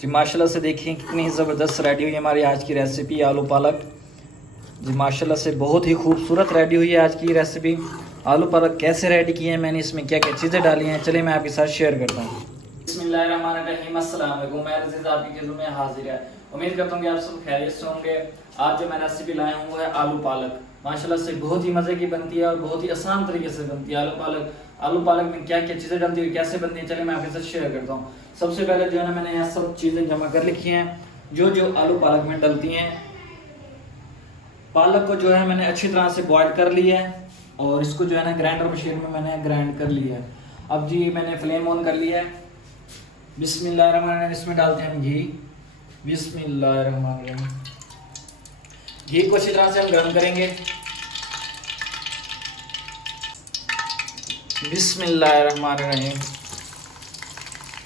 जी माशाल्लाह से देखिए कितनी ज़बरदस्त रेडी हुई हमारी आज की रेसिपी आलू पालक। जी माशाल्लाह से बहुत ही खूबसूरत रेडी हुई है आज की रेसिपी। आलू पालक कैसे रेडी किए हैं, मैंने इसमें क्या क्या चीज़ें डाली हैं, चलिए मैं आपके साथ शेयर करता हूँ। बिस्मिल्लाहिर्रहमानिर्रहीम, अस्सलाम वालेकुम। मैं अज़ीज़ आपकी खिदमत में हाजिर है। उम्मीद करता हूँ कि आप सब खैरियत से होंगे। आज जो मैं रेसिपी लाया हूँ वो है आलू पालक। माशाल्लाह से बहुत ही मज़े की बनती है और बहुत ही आसान तरीके से बनती है आलू पालक। आलू पालक में क्या क्या चीज़ें डलती है, कैसे बनती है, चलिए मैं आपके साथ शेयर करता हूँ। सबसे पहले जो है ना मैंने यहाँ सब चीज़ें जमा कर लिखी हैं जो जो आलू पालक में डलती हैं। पालक को जो है मैंने अच्छी तरह से बॉईल कर लिया है और इसको जो है ना ग्राइंडर मशीन में मैंने ग्राइंड कर लिया है। अब जी मैंने फ्लेम ऑन कर लिया है। बिस्मिल्लाहिर्रहमानिर्रहीम, इसमें डालते हैं हम घी। बिस्मिल्लाहिर्रहमानिर्रहीम, घी को अच्छी तरह से हम गर्म करेंगे। बिस्मिल्लाहिर्रहमानिर्रहीम,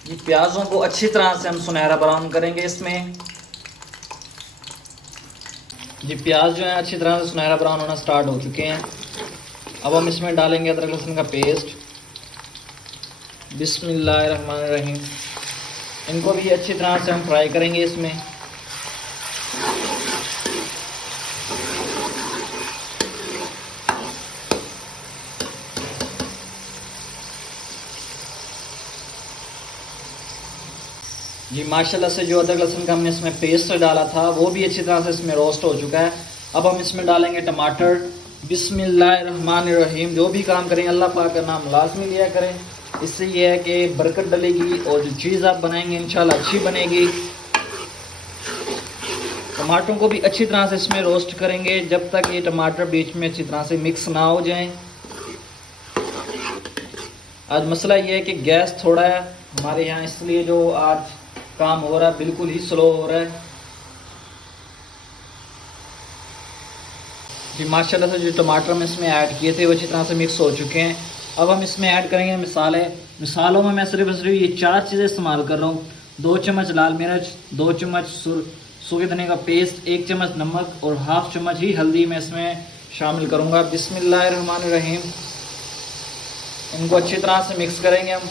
ये प्याजों को अच्छी तरह से हम सुनहरा ब्राउन करेंगे इसमें। जी प्याज जो है अच्छी तरह से सुनहरा ब्राउन होना स्टार्ट हो चुके हैं। अब हम इसमें डालेंगे अदरक लहसुन का पेस्ट। बिस्मिल्लाहिर्रहमानिर्रहीम, इनको भी अच्छी तरह से हम फ्राई करेंगे इसमें। जी माशाल्लाह से जो अदरक लहसुन का हमने इसमें पेस्ट डाला था वो भी अच्छी तरह से इसमें रोस्ट हो चुका है। अब हम इसमें डालेंगे टमाटर। बिस्मिल्लाहिर्रहमानिर्रहीम, जो भी काम करें अल्लाह पाक का नाम लाजमी लिया करें, इससे ये है कि बरकत डलेगी और जो चीज़ आप बनाएंगे इंशाल्लाह अच्छी बनेगी। टमाटरों को भी अच्छी तरह से इसमें रोस्ट करेंगे जब तक ये टमाटर बीच में अच्छी तरह से मिक्स ना हो जाएं। आज मसला ये है कि गैस थोड़ा है हमारे यहाँ, इसलिए जो आज काम हो रहा है बिल्कुल ही स्लो हो रहा है। जी माशाल्लाह से जो टमाटर हम इसमें ऐड किए थे वो अच्छी तरह से मिक्स हो चुके हैं। अब हम इसमें ऐड करेंगे मिसाले। मिसालों में मैं सिर्फ ये 4 चीज़ें इस्तेमाल कर रहा हूँ। 2 चम्मच लाल मिर्च, 2 चम्मच सूखे धनिया का पेस्ट, 1 चम्मच नमक और हाफ चम्मच ही हल्दी मैं इसमें शामिल करूँगा। बिस्मिल्लाहिर्रहमानिर्रहीम, इनको अच्छी तरह से मिक्स करेंगे हम।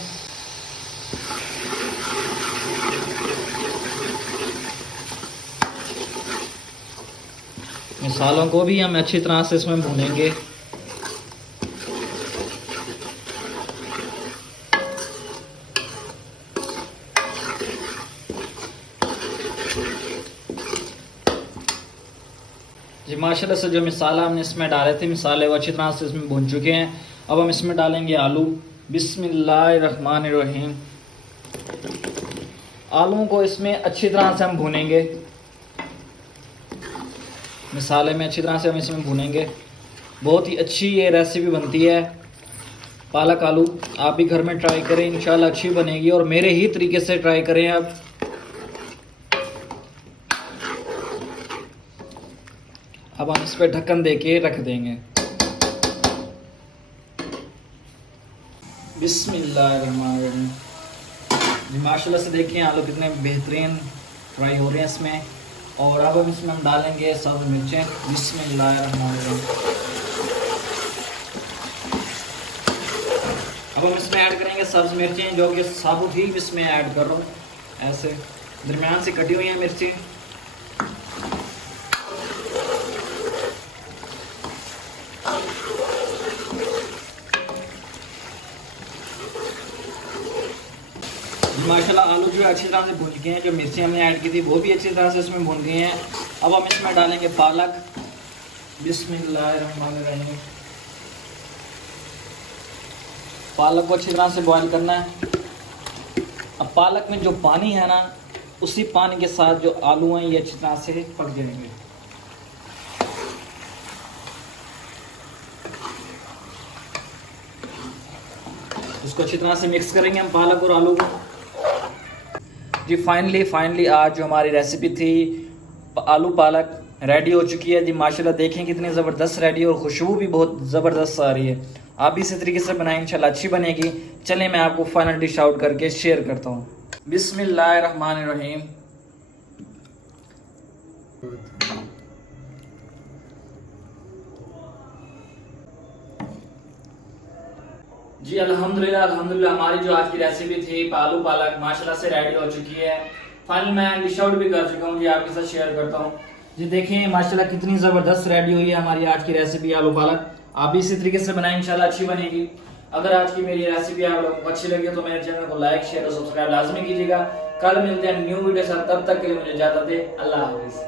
मसालों को भी हम अच्छी तरह से इसमें भूनेंगे। जी माशाल्लाह से जो मसाला हमने इसमें डाले थे, मसाले वो अच्छी तरह से इसमें भून चुके हैं। अब हम इसमें डालेंगे आलू। बिस्मिल्लाहिर्रहमानिर्रहीम, आलूओं को इसमें अच्छी तरह से हम भूनेंगे। मसाले में अच्छी तरह से हम इसमें भूनेंगे। बहुत ही अच्छी ये रेसिपी बनती है पालक आलू। आप भी घर में ट्राई करें, इंशाल्लाह अच्छी बनेगी और मेरे ही तरीके से ट्राई करें आप। अब हम इस पर ढक्कन दे के रख देंगे। बिस्मिल्लाहिर्रहमानिर्रहीम, माशाल्लाह से देखिए आलू कितने बेहतरीन फ्राई हो रहे हैं इसमें। और अब हम इसमें हम डालेंगे सब्ज़ मिर्चें। बिस्मिल्लाहिर्रहमानिर्रहीम, अब हम इसमें ऐड करेंगे सब्ज़ मिर्चें जो कि साबुत ही इसमें ऐड कर रहा हूँ, ऐसे दरमियान से कटी हुई हैं मिर्ची। माशाल्लाह आलू जो अच्छी तरह से भुन गए हैं। जो मिर्ची हमने ऐड की थी वो भी अच्छी तरह से इसमें भुन गई हैं। अब हम इसमें डालेंगे पालक। बिस्मिल्लाहिर्रहमानिर्रहीम, पालक को अच्छी तरह से बॉईल करना है। अब पालक में जो पानी है ना, उसी पानी के साथ जो आलू हैं ये अच्छी तरह से पक जाएंगे। इसको अच्छी तरह से मिक्स करेंगे हम पालक और आलू को। जी फाइनली आज जो हमारी रेसिपी थी आलू पालक रेडी हो चुकी है। जी माशाल्लाह देखें कितनी ज़बरदस्त रेडी और खुशबू भी बहुत ज़बरदस्त आ रही है। आप भी इसी तरीके से बनाएं, इंशाल्लाह अच्छी बनेगी। चलें मैं आपको फाइनल डिश आउट करके शेयर करता हूँ। बिस्मिल्लाहिर्रहमानिर्रहीम, जी अल्हम्दुलिल्लाह हमारी जो आज की रेसिपी थी आलू पालक माशाल्लाह से रेडी हो चुकी है। फाइनल मैं डिश आउट भी कर चुका हूँ जी, आपके साथ शेयर करता हूँ जी। देखें माशाल्लाह कितनी ज़बरदस्त रेडी हुई है हमारी आज की रेसिपी आलू पालक। आप भी इसी तरीके से बनाएं, इंशाल्लाह अच्छी बनेगी। अगर आज की मेरी रेसिपी आप लोगों को अच्छी लगी तो मेरे चैनल को लाइक शेयर और सब्सक्राइब लाजमी कीजिएगा। कल मिलते हैं न्यू वीडियो से, तब तक के लिए मुझे इजाजत दें। अल्लाह हाफिज़।